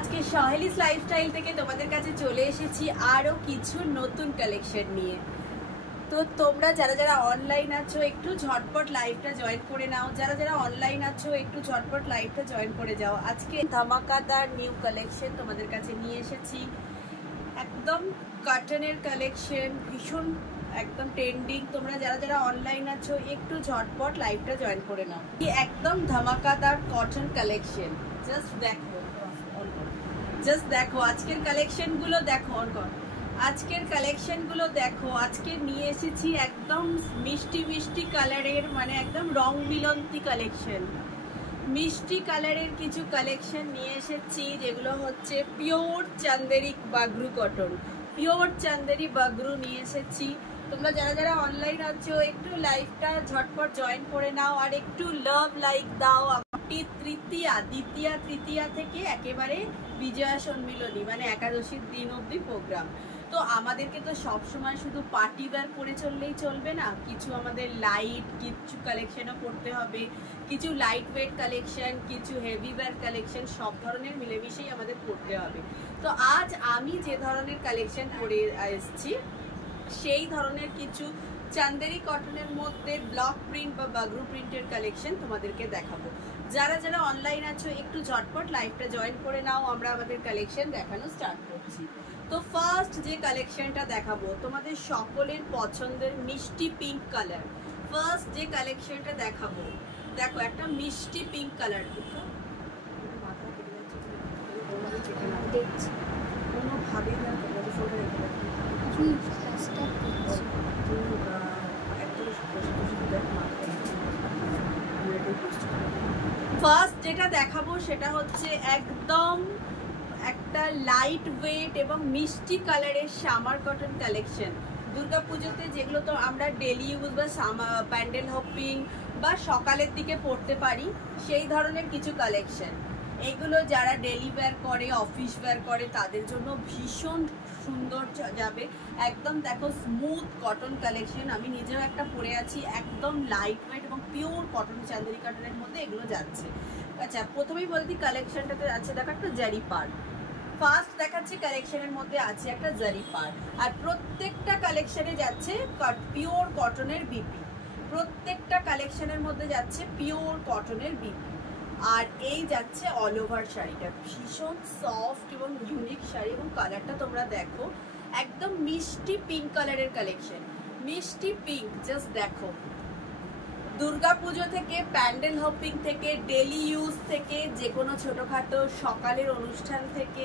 আজকে সহেলিস লাইফস্টাইল থেকে তোমাদের কাছে চলে এসেছি আরো কিছু নতুন কালেকশন নিয়ে। তো তোমরা যারা যারা অনলাইন আছো একটু ঝটপট লাইভটা জয়েন করে নাও, যারা যারা অনলাইন আছো একটু ঝটপট লাইভটা জয়েন করে যাও। আজকে ধামাকাদার নিউ কালেকশন তোমাদের কাছে নিয়ে এসেছি, একদম কটনের কালেকশন, ভীষণ একদম ট্রেন্ডিং। তোমরা যারা যারা অনলাইন আছো একটু ঝটপট লাইভটা জয়েন করে নাও। একদম ধামাকাদার কটন কালেকশন, জাস্ট দেখো আজকের কালেকশন গুলো দেখো, আজকের কালেকশন গুলো দেখো। আজকে নিয়ে এসেছি একদম মিষ্টি মিষ্টি কালারের, মানে একদম রং মিলন্তি কালেকশন, মিষ্টি কালারের কিছু কালেকশন নিয়ে এসেছি যেগুলো হচ্ছে pure Chanderi Bagru cotton, pure Chanderi Bagru নিয়ে এসেছি। তোমরা যারা যারা অনলাইন আছো একটু লাইভটা ঝটপট জয়েন করে নাও আর একটু লাভ লাইক দাও। দ্বিতীয়া তৃতীয়া থেকে একেবারে বিজয়া সম্মিলনী মানে একাদশীর দিন অবধি প্রোগ্রাম। তো আমাদেরকে তো সবসময় শুধু পার্টি ওয়্যার পরে চললেই চলবে না, কিছু আমাদের লাইট কিছু কালেকশনও করতে হবে, কিছু লাইট ওয়েট কালেকশন, কিছু হেভি ওয়্যার কালেকশন, সব ধরনের মিলেমিশেই আমাদের করতে হবে। তো আজ আমি যে ধরনের কালেকশন পরে এসেছি সেই ধরনের কিছু চান্দেরি কটনের মধ্যে ব্লক প্রিন্ট বা বাগরু প্রিন্টের কালেকশন তোমাদেরকে দেখাবো। যারা যারা অনলাইন আছো একটু ঝটপট লাইভটা জয়েন করে নাও, আমরা আমাদের কালেকশন দেখানো স্টার্ট করছি। তো ফার্স্ট যে কালেকশনটা দেখাবো তোমাদের সকলের পছন্দের মিষ্টি পিঙ্ক কালার। ফার্স্ট যে কালেকশনটা দেখাবো দেখো একটা মিষ্টি পিঙ্ক কালার, কোনোভাবেই না ফার্স্ট যেটা দেখাবো সেটা হচ্ছে একদম একটা লাইট ওয়েট এবং মিষ্টি কালারের সামার কটন কালেকশন। দুর্গাপুজোতে যেগুলো তো আমরা ডেলি ইউজ বা প্যান্ডেল হপিং বা সকালের দিকে পরতে পারি সেই ধরনের কিছু কালেকশন। এগুলো যারা ডেলি ওয়্যার করে, অফিস ওয়্যার করে তাদের জন্য ভীষণ সুন্দর যাবে। একদম দেখো স্মুথ কটন কালেকশন, আমি নিজেও একটা পরে আছি, একদম লাইট ওয়েট এবং পিওর কটন চান্দেরি কটনের মধ্যে এগুলো যাচ্ছে। আচ্ছা প্রথমেই বলতে কালেকশনটাতে আছে দেখো একটা জারি পার। ফার্স্ট দেখাচ্ছি কালেকশনের মধ্যে আছে একটা জারি পার, আর প্রত্যেকটা কালেকশনে যাচ্ছে পিওর কটনের বিপি, প্রত্যেকটা কালেকশনের মধ্যে যাচ্ছে পিওর কটনের বিপি। আর এই যাচ্ছে অল ওভার শাড়িটা, ভীষণ সফট এবং ইউনিক শাড়ি এবং কালারটা তোমরা দেখো একদম মিষ্টি পিঙ্ক কালারের কালেকশন, মিষ্টি পিঙ্ক। জাস্ট দেখো দুর্গাপুজো থেকে, প্যান্ডেল হপিং থেকে, ডেলি ইউজ থেকে, যে কোনো ছোটোখাটো সকালের অনুষ্ঠান থেকে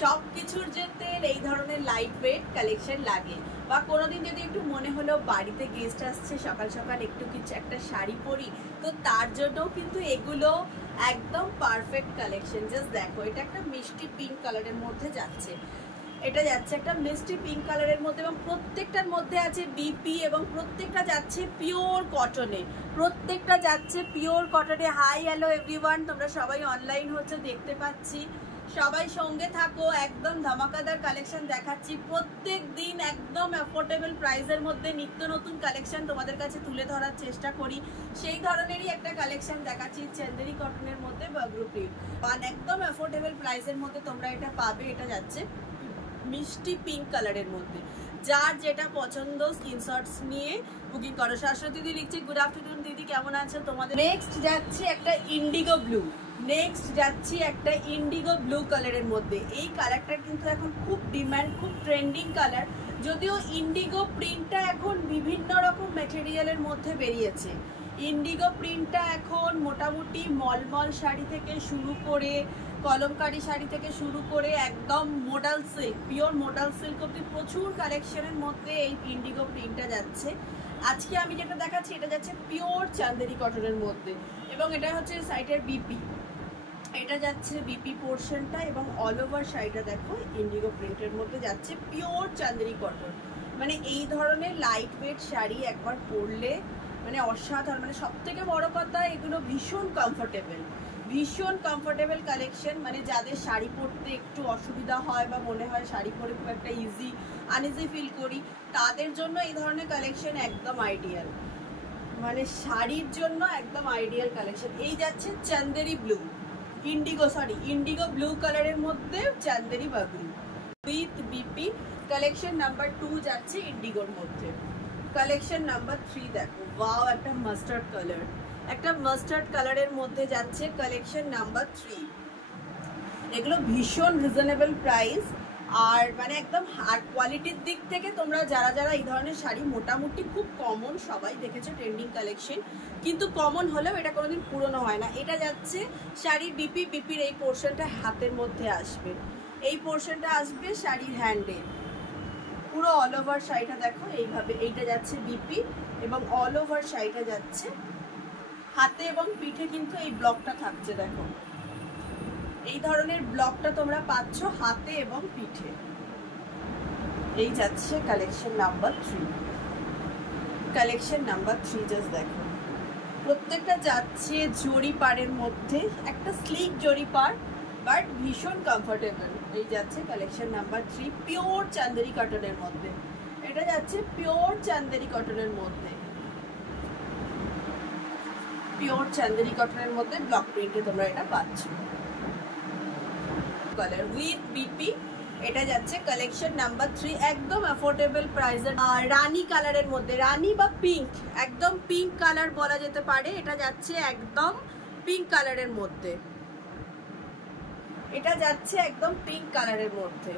সব কিছুর যেতে এই ধরনের লাইট ওয়েট কালেকশন লাগে। বা কোনোদিন যদি একটু মনে হলো বাড়িতে গেস্ট আসছে সকাল সকাল একটু কিছু একটা শাড়ি পরি, তো তার জন্যও কিন্তু এগুলো একদম পারফেক্ট কালেকশন। জাস্ট দেখো এটা একটা মিষ্টি পিঙ্ক কালারের মধ্যে যাচ্ছে, এটা যাচ্ছে একটা মিষ্টি পিঙ্ক কালারের মধ্যে এবং প্রত্যেকটার মধ্যে আছে বিপি এবং প্রত্যেকটা যাচ্ছে পিওর কটনে, প্রত্যেকটা যাচ্ছে পিওর কটনে। হাই হ্যালো এভরিওয়ান, তোমরা সবাই অনলাইন হচ্ছে দেখতে পাচ্ছি, সবাই সঙ্গে থাকো। একদম ধামাকাদার কালেকশন দেখাচ্ছি প্রত্যেক দিন, একদম অ্যাফোর্ডেবল প্রাইসের মধ্যে নিত্য নতুন কালেকশন তোমাদের কাছে তুলে ধরার চেষ্টা করি। সেই ধরনেরই একটা কালেকশন দেখাচ্ছি চান্দেরি কটনের মধ্যে বাগরু প্রিন্ট, একদম অ্যাফোর্ডেবল প্রাইসের মধ্যে তোমরা এটা পাবে। এটা যাচ্ছে মিষ্টি পিঙ্ক কালারের মধ্যে, যার যেটা পছন্দ স্ক্রিনশটস নিয়ে বুকিং করো। শাশ্বতী দিদি লিখছে গুড আফটারনুন দিদি, কেমন আছো তোমাদের। নেক্সট যাচ্ছে একটা ইন্ডিগো ব্লু, নেক্সট যাচ্ছি একটা ইন্ডিগো ব্লু কালারের মধ্যে। এই কালারটা কিন্তু এখন খুব ডিমান্ড, খুব ট্রেন্ডিং কালার, যদিও ইন্ডিগো প্রিন্টটা এখন বিভিন্ন রকম ম্যাটেরিয়ালের মধ্যে বেরিয়েছে। ইন্ডিগো প্রিন্টটা এখন মোটামুটি মলমল শাড়ি থেকে শুরু করে, কলমকারি শাড়ি থেকে শুরু করে একদম modal silk, pure modal silk অব্দি প্রচুর কালেকশনের মধ্যে এই ইন্ডিগো প্রিন্টটা যাচ্ছে। আজকে আমি যেটা দেখাচ্ছি এটা যাচ্ছে পিওর চান্দেরি কটনের মধ্যে এবং এটা হচ্ছে সাইডের বিপি, এটা যাচ্ছে বিপি পোর্শনটা এবং অল ওভার শাড়িটা দেখো ইন্ডিগো প্রিন্টের মধ্যে যাচ্ছে পিওর চান্দেরি কটন। মানে এই ধরনের লাইট ওয়েট শাড়ি একবার পরলে মানে অসাধারণ, মানে সব থেকে বড় কথা এগুলো ভীষণ কমফোর্টেবল, ভীষণ কমফোর্টেবল কালেকশন। মানে যাদের শাড়ি পরতে একটু অসুবিধা হয় বা মনে হয় শাড়ি পরে খুব একটা আনইজি ফিল করি, তাদের জন্য এই ধরনের কালেকশন একদম আইডিয়াল, মানে শাড়ির জন্য একদম আইডিয়াল কালেকশন। এই যাচ্ছে চান্দেরি ব্লু, ইন্ডিগো ব্লু কালারের মধ্যে চান্দেরি বাগরি উইথ বিপি। কালেকশন নাম্বার 2 যাচ্ছে ইন্ডিগোর মধ্যে। কালেকশন নাম্বার 3 দেখো, ওয়াও একটা মাস্টার্ড কালারের মধ্যে যাচ্ছে কালেকশন নাম্বার 3। এগুলো ভীষণ রিজনেবল প্রাইস, আর মানে একদম হার্ড কোয়ালিটির দিক থেকে তোমরা যারা এই ধরনের শাড়ি মোটামুটি খুব কমন সবাই দেখেছো ট্রেন্ডিং কালেকশন, কিন্তু কমন হলেও এটা কোনোদিন পুরনো হয় না। এটা যাচ্ছে শাড়ির বিপির এই পোর্শনটা হাতের মধ্যে আসবে, এই পোর্শনটা আসবে শাড়ির হ্যান্ডে। পুরো অল ওভার শাড়িটা দেখো এইভাবে, এইটা যাচ্ছে বিপি এবং অল ওভার শাড়িটা যাচ্ছে হাতে এবং পিঠে, কিন্তু এই ব্লকটা থাকছে দেখো, এই ধরনের ব্লকটা তোমরা পাচ্ছ হাতে এবং পিঠে। এই যাচ্ছে collection number 3। Collection number 3 just দেখো, প্রত্যেকটা যাচ্ছে জরি পাড়ের মধ্যে, একটা স্লিক জরি পাড় বাট ভীষণ কমফোর্টেবল। এই যাচ্ছে কালেকশন নাম্বার 3 পিওর চান্দেরি কটনের মধ্যে। এটা যাচ্ছে পিওর চান্দেরি কটনের মধ্যে, পিওর চান্দেরি কটনের মধ্যে ব্লক প্রিন্টে তোমরা এটা পাচ্ছ কালার উইথ বিপি। এটা যাচ্ছে কালেকশন নাম্বার 3, একদম অ্যাফোর্ডেবল প্রাইসে। আর রানী কালারের মধ্যে, রানী বা পিঙ্ক, একদম পিঙ্ক কালার বলা যেতে পারে। এটা যাচ্ছে একদম পিঙ্ক কালারের মধ্যে, এটা যাচ্ছে একদম পিঙ্ক কালারের মধ্যে।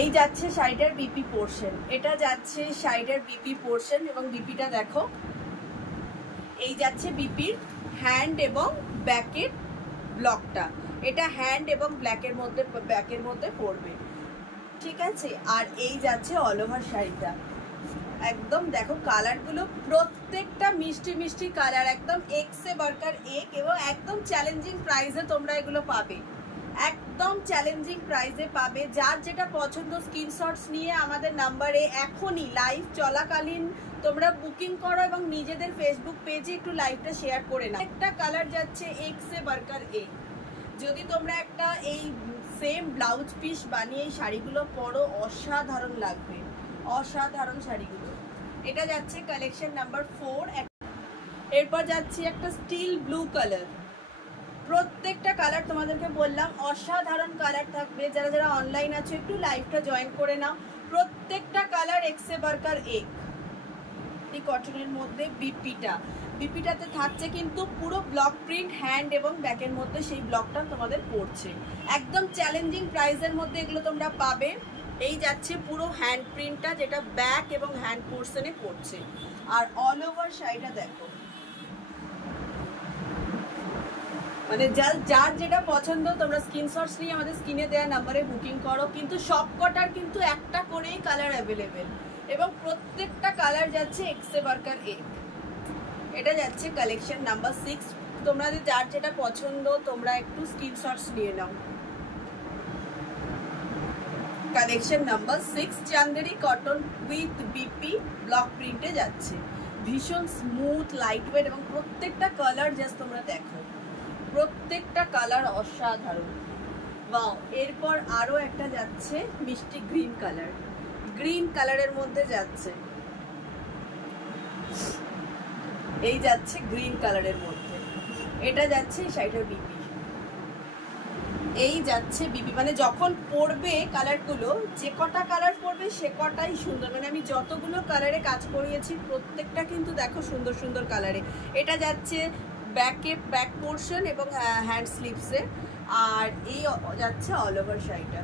এই যাচ্ছে শাড়িটার বিপি পোর্শন, এটা যাচ্ছে শাড়িটার বিপি পোর্শন এবং বিপিটা দেখো, এই যাচ্ছে বিপির হ্যান্ড এবং ব্যাকের ব্লকটা, এটা হ্যান্ড এবং ব্যাকের মধ্যে পড়বে, ঠিক আছে। আর এই যাচ্ছে অল ওভার শাড়িটা, একদম দেখো কালারগুলো প্রত্যেকটা মিষ্টি কালার, একদম এক্সে বার্কার এক, এবং একদম চ্যালেঞ্জিং প্রাইসে তোমরা এগুলো পাবে, একদম চ্যালেঞ্জিং প্রাইসে পাবে। যার যেটা পছন্দ স্ক্রিনশটস নিয়ে আমাদের নাম্বারে এখনই লাইভ চলাকালীন তোমরা বুকিং করো এবং নিজেদের ফেসবুক পেজে একটু লাইভটা শেয়ার করে নাও। একটা কালার যাচ্ছে এক্সে বার্কার এক, যদি তোমরা একটা এই সেম ব্লাউজ পিস বানিয়ে এই শাড়িগুলো পরো অসাধারণ লাগবে, অসাধারণ শাড়িগুলো। এটা যাচ্ছে কালেকশন নাম্বার 4। এরপর যাচ্ছে একটা স্টিল ব্লু কালার, প্রত্যেকটা কালার তোমাদেরকে বললাম অসাধারণ কালার থাকবে। যারা অনলাইন আছো একটু লাইভটা জয়েন করে নাও। প্রত্যেকটা কালার এক্সে বার্কার এক, এই কটনের মধ্যে বিপিটাতে থাকছে কিন্তু পুরো ব্লক প্রিন্ট হ্যান্ড এবং ব্যাকের মধ্যে, সেই ব্লকটা তোমাদের পড়ছে একদম চ্যালেঞ্জিং প্রাইসের মধ্যে এগুলো তোমরা পাবে। এই যাচ্ছে পুরো হ্যান্ড প্রিন্টটা, যেটা ব্যাক এবং হ্যান্ড পোর্শনে পড়ছে। আর অল ওভার শাড়িটা দেখো, মানে যার যেটা পছন্দ তোমরা স্ক্রিনশটস নিয়ে আমাদের স্ক্রিনে দেওয়া নাম্বারে বুকিং করো। কিন্তু সব কটার কিন্তু একটা করেই কালার অ্যাভেলেবেল এবং প্রত্যেকটা কালার যাচ্ছে এক্সে বার্কার এক। এটা যাচ্ছে কালেকশন নাম্বার 6। তোমরা যার যেটা পছন্দ তোমরা একটু স্ক্রিনশটস নিয়ে নাও। Collection number 6 Chanderi cotton with BP block প্রিন্টে যাচ্ছে, ভীষণ স্মুথ লাইট ওয়েট এবং প্রত্যেকটা কালার জাস্ট তোমরা দেখো, প্রত্যেকটা কালার অসাধারণ। ওয়াও, এরপর আরো একটা যাচ্ছে মিষ্টি গ্রিন কালারের মধ্যে যাচ্ছে, এই যাচ্ছে গ্রিন কালারের মধ্যে। এটা যাচ্ছে শাড়িটার বিপি, এই যাচ্ছে বিপি। মানে যখন পরবে কালারগুলো, যে কটা কালার পরবে সে কটাই সুন্দর। মানে আমি যতগুলো কালারে কাজ করিয়েছি প্রত্যেকটা কিন্তু দেখো সুন্দর সুন্দর কালারে। এটা যাচ্ছে ব্যাক পোর্শন এবং হ্যান্ড স্লিভসে, আর এই যাচ্ছে অল ওভার শাড়িটা,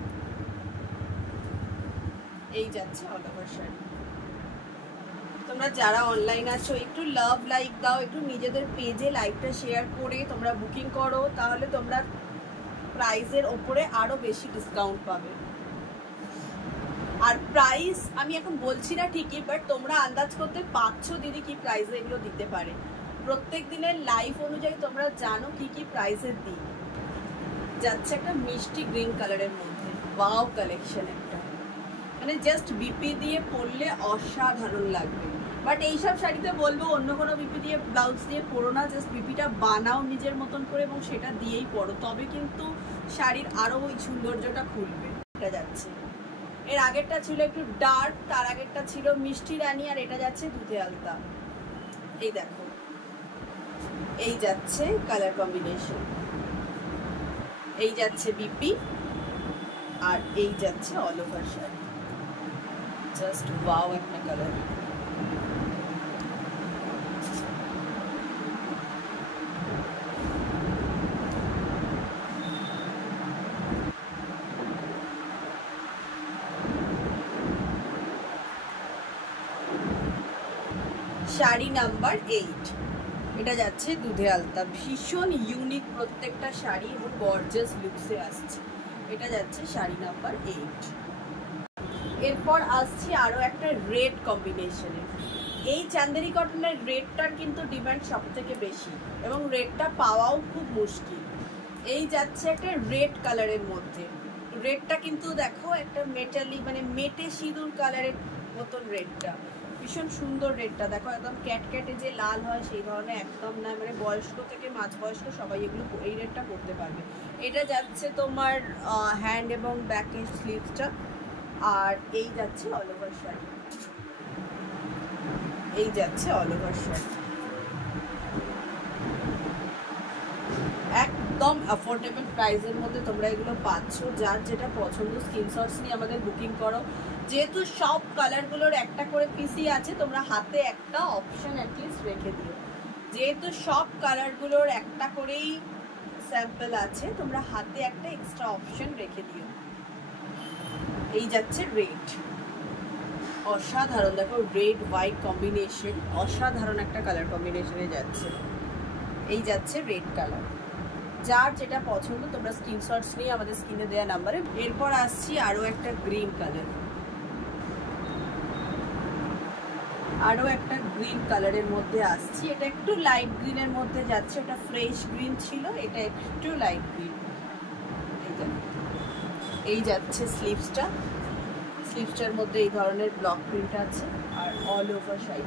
এই যাচ্ছে অল ওভার শাড়ি। তোমরা যারা অনলাইন আছো একটু লাভ লাইক দাও, একটু নিজেদের পেজে লাইভটা শেয়ার করে তোমরা বুকিং করো, তাহলে তোমরা প্রাইসের ওপরে আরো বেশি ডিসকাউন্ট পাবে। আর প্রাইস আমি এখন বলছি না ঠিকই, বাট তোমরা আন্দাজ করতে পারছো দিদি কি প্রাইসে এগুলো দিতে পারে। প্রত্যেক দিনের লাইফ অনুযায়ী তোমরা জানো কি কি প্রাইসের দিই। যাচ্ছে একটা মিষ্টি গ্রিন কালারের মধ্যে, ওয়াও কালেকশন একটা, মানে জাস্ট বিপি দিয়ে পরলে অসাধারণ লাগবে। বাট এইসব শাড়িতে বলবো অন্য কোনো বিপি দিয়ে ব্লাউজ দিয়ে পরো না, জাস্ট বিপিটা বানাও নিজের মতন করে এবং সেটা দিয়েই পরো, তবে কিন্তু শাড়ির আরও ওই সৌন্দর্যটা খুলবে। এটা যাচ্ছে, এর আগেরটা ছিল একটু ডার্ক, তার আগেরটা ছিল মিষ্টি রানী, আর এটা যাচ্ছে দুধে আলতা। এই দেখো এই যাচ্ছে কালার কম্বিনেশন, এই যাচ্ছে বিপি, আর এই যাচ্ছে all over sari. Just wow একটা কালার। শাড়ি নাম্বার 8, এটা যাচ্ছে দুধে আলতা, ভীষণ ইউনিক প্রত্যেকটা শাড়ি এবং গর্জিয়াস লুকসে আসছে। এটা যাচ্ছে শাড়ি নাম্বার 8। এরপর আসছি আরও একটা রেড কম্বিনেশনে। এই চান্দেরি কটনের রেডটার কিন্তু ডিমান্ড সব থেকে বেশি এবং রেডটা পাওয়াও খুব মুশকিল। এই যাচ্ছে একটা রেড কালারের মধ্যে। রেডটা কিন্তু দেখো একটা মেটালি মানে মেটে সিঁদুর কালারের মতন রেডটা, ভীষণ সুন্দর রেডটা। দেখো একদম ক্যাটক্যাটে যে লাল হয় সেই ধরনের একদম না, মানে বয়স্ক থেকে মাঝবয়স্ক সবাই এগুলো এই রেডটা করতে পারবে। এটা যাচ্ছে তোমার হ্যান্ড এবং ব্যাকের স্লিভসটা, আর এই যাচ্ছে অল ওভার শাড়ি, এই যাচ্ছে অল ওভার শাড়ি। একদম অ্যাফোর্ডেবল প্রাইসের মধ্যে তোমরা এগুলো পাচ্ছ। যার যেটা পছন্দ স্ক্রিনশটস নিয়ে আমাদের বুকিং করো। যেহেতু সব কালারগুলোর একটা করে পিসি আছে, তোমরা হাতে একটা অপশন অ্যাটলিস্ট রেখে দিও। যেহেতু সব কালারগুলোর একটা করেই স্যাম্পল আছে, তোমরা হাতে একটা এক্সট্রা অপশন রেখে দিও। এই যাচ্ছে রেড, অসাধারণ। দেখো রেড হোয়াইট কম্বিনেশন, অসাধারণ একটা কালার কম্বিনেশনে যাচ্ছে। এই যাচ্ছে রেড কালার। যার যেটা পছন্দ তোমরা স্ক্রিনশটস নিয়ে আমাদের স্ক্রিনে দেওয়া নাম্বারে। এরপর আসছি আরও একটা গ্রিন কালার, আরও একটা গ্রিন কালারের মধ্যে আসছি। এটা একটু লাইট গ্রিনের মধ্যে যাচ্ছে, এটা ফ্রেশ গ্রিন ছিল, এটা একটু লাইট গ্রিন। এই যাচ্ছে স্লিভসটা, স্লিভসটার মধ্যে এই ধরনের ব্লক প্রিন্ট আছে, আর অল ওভার শাড়ি।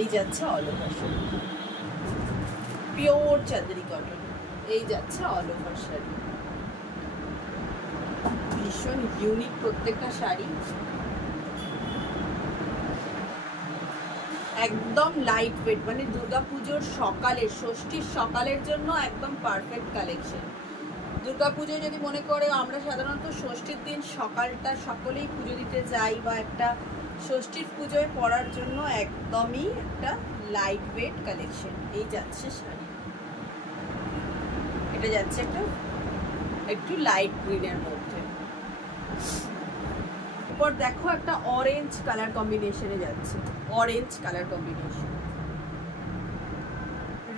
এই যাচ্ছে all over sari, pure Chanderi cotton. এই যাচ্ছে অল ওভার শাড়ি, ভীষণ ইউনিক প্রত্যেকটা শাড়ি, একদম লাইট ওয়েট, মানে দুর্গাপুজোর সকালে, ষষ্ঠীর সকালের জন্য একদম পারফেক্ট কালেকশন। দুর্গাপুজোয় যদি মনে করো, আমরা সাধারণত ষষ্ঠীর দিন সকালটা সকলেই পুজো দিতে যাই, বা একটা ষষ্ঠীর পুজোয় পরার জন্য একদমই একটা লাইট ওয়েট কালেকশন। এই যাচ্ছে শাড়ি, এটা যাচ্ছে একটা একটু লাইট গ্রিনের মধ্যে। এরপর দেখো একটা অরেঞ্জ কালার কম্বিনেশনে যাচ্ছে, অরেঞ্জ কালার কম্বিনেশন।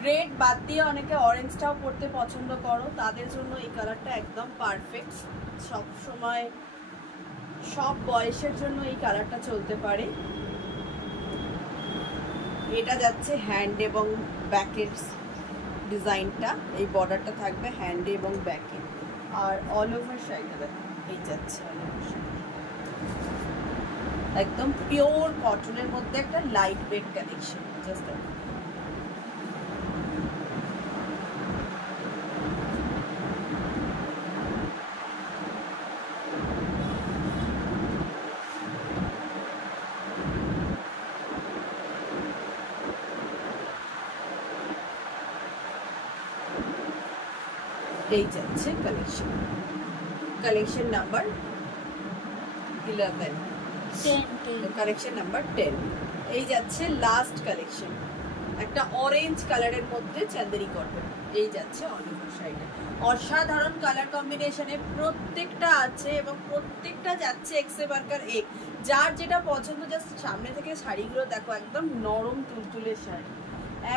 রেড বাদ দিয়ে অনেকে অরেঞ্জটাও পরতে পছন্দ করো, তাদের জন্য এই কালারটা একদম পারফেক্ট। সব সময় সব বয়সের জন্য এই কালারটা চলতে পারে। এটা যাচ্ছে হ্যান্ড এবং ব্যাকের ডিজাইনটা, এই বর্ডারটা থাকবে হ্যান্ডে এবং ব্যাকে, আর অল ওভার শাড়িটা এই যাচ্ছে অল ওভার শাড়ি। একদম পিওর কটনের মধ্যে একটা লাইট ওয়েট কালেকশন। জাস্ট এই যাচ্ছে collection, collection number 11, collection number 10। এই যাচ্ছে লাস্ট কালেকশন, একটা অরেঞ্জ কালারের মধ্যে চাঁদেরি কটন। এই যাচ্ছে অল ওভার শাড়িটা, অসাধারণ কালার কম্বিনেশনে প্রত্যেকটা আছে এবং প্রত্যেকটা যাচ্ছে এক্সে বার্কার এক। যার যেটা পছন্দ, জাস্ট সামনে থেকে শাড়িগুলো দেখো, একদম নরম তুলতুলে শাড়ি,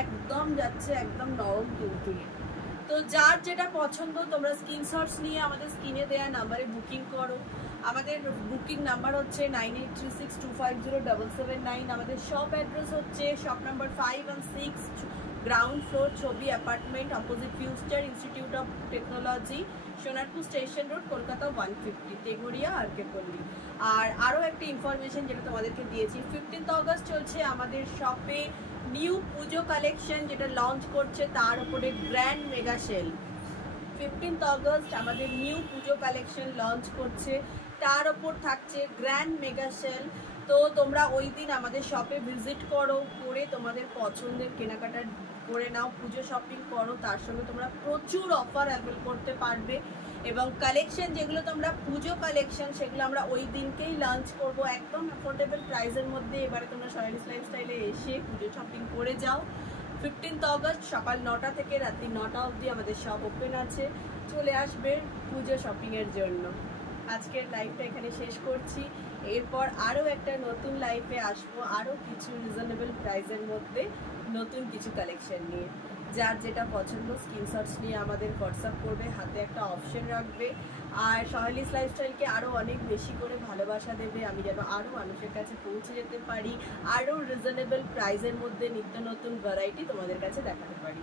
একদম যাচ্ছে একদম নরম তুলতুলে। তো যার যেটা পছন্দ তোমরা স্ক্রিনশটস নিয়ে আমাদের স্ক্রিনে দেওয়া নাম্বারে বুকিং করো। আমাদের বুকিং নাম্বার হচ্ছে 9836250779। আমাদের শপ অ্যাড্রেস হচ্ছে shop number 5 and 6, ground floor, Chhabi apartment, opposite Future Institute of Technology, Sonarpur station road, Kolkata 150, Teghoria, RK Pally. আর আরও একটা ইনফরমেশন যেটা তোমাদেরকে দিয়েছি, 15th অগস্ট চলছে আমাদের শপে নিউ পুজো কালেকশন যেটা লঞ্চ করছে, তার উপরে grand mega sale. 15th August আমাদের নিউ পুজো কালেকশন লঞ্চ করছে, তার ওপর থাকছে গ্র্যান্ড মেগা সেল। তো তোমরা ওই দিন আমাদের শপে ভিজিট করো, করে তোমাদের পছন্দের কেনাকাটা করে নাও, পুজো শপিং করো, তার সঙ্গে তোমরা প্রচুর অফার অ্যাভেল করতে পারবে। এবং কালেকশন যেগুলো তোমরা পুজো কালেকশন, সেগুলো আমরা ওই দিনকেই লঞ্চ করব একদম অ্যাফোর্ডেবল প্রাইসের মধ্যে। এবারে তোমরা সয়ালিস লাইফস্টাইলে এসে পুজো শপিং করে যাও। 15th অগস্ট সকাল 9টা থেকে রাত্রি 9টা অবধি আমাদের শপ ওপেন আছে, চলে আসবে পুজো শপিংয়ের জন্য। আজকের লাইভটা এখানে শেষ করছি, এরপর আরও একটা নতুন লাইভে আসবো, আরও কিছু রিজনেবল প্রাইসের মধ্যে নতুন কিছু কালেকশন নিয়ে। যার যেটা পছন্দ স্ক্রিনশটস নিয়ে আমাদের হোয়াটসঅ্যাপ করবে, হাতে একটা অপশন রাখবে। আর সহেলিস লাইফস্টাইলকে আরও অনেক বেশি করে ভালোবাসা দেবে, আমি যেন আরও মানুষের কাছে পৌঁছে যেতে পারি, আরও রিজনেবল প্রাইসের মধ্যে নিত্য নতুন ভ্যারাইটি তোমাদের কাছে দেখাতে পারি।